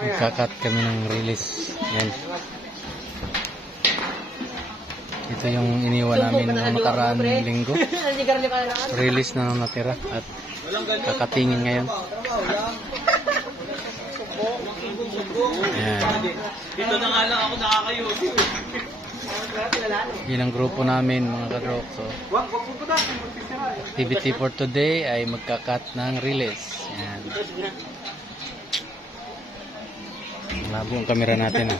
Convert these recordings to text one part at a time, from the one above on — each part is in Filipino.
Magkakat kami ng release. Yan. Ito yung iniwan namin ng nakaraan linggo. Release na natira at kakatingin ngayon. Yan. Dito na nga lang ako nakakayusi. Yun ang grupo namin mga kadrok. So, activity for today ay magkakat ng release. Yan. Malabo ang camera natin.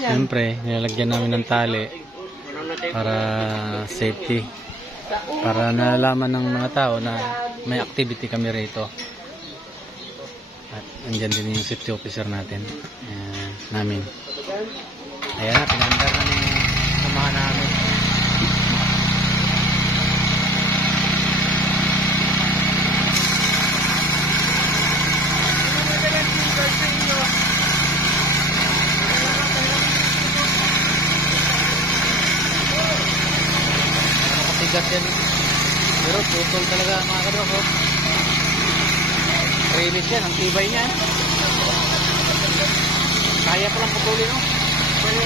Siyempre, nilalagyan namin ng tali para safety. Para nalalaman ng mga tao na may activity kami rito. At andyan din yung safety officer natin. Namin. Ayan na, pinandar namin yung samahan namin. Nakatigat yan. Pero putol talaga mga kadroko. Release yan, ang tibay niya. Kaya palang putulin, no? Pero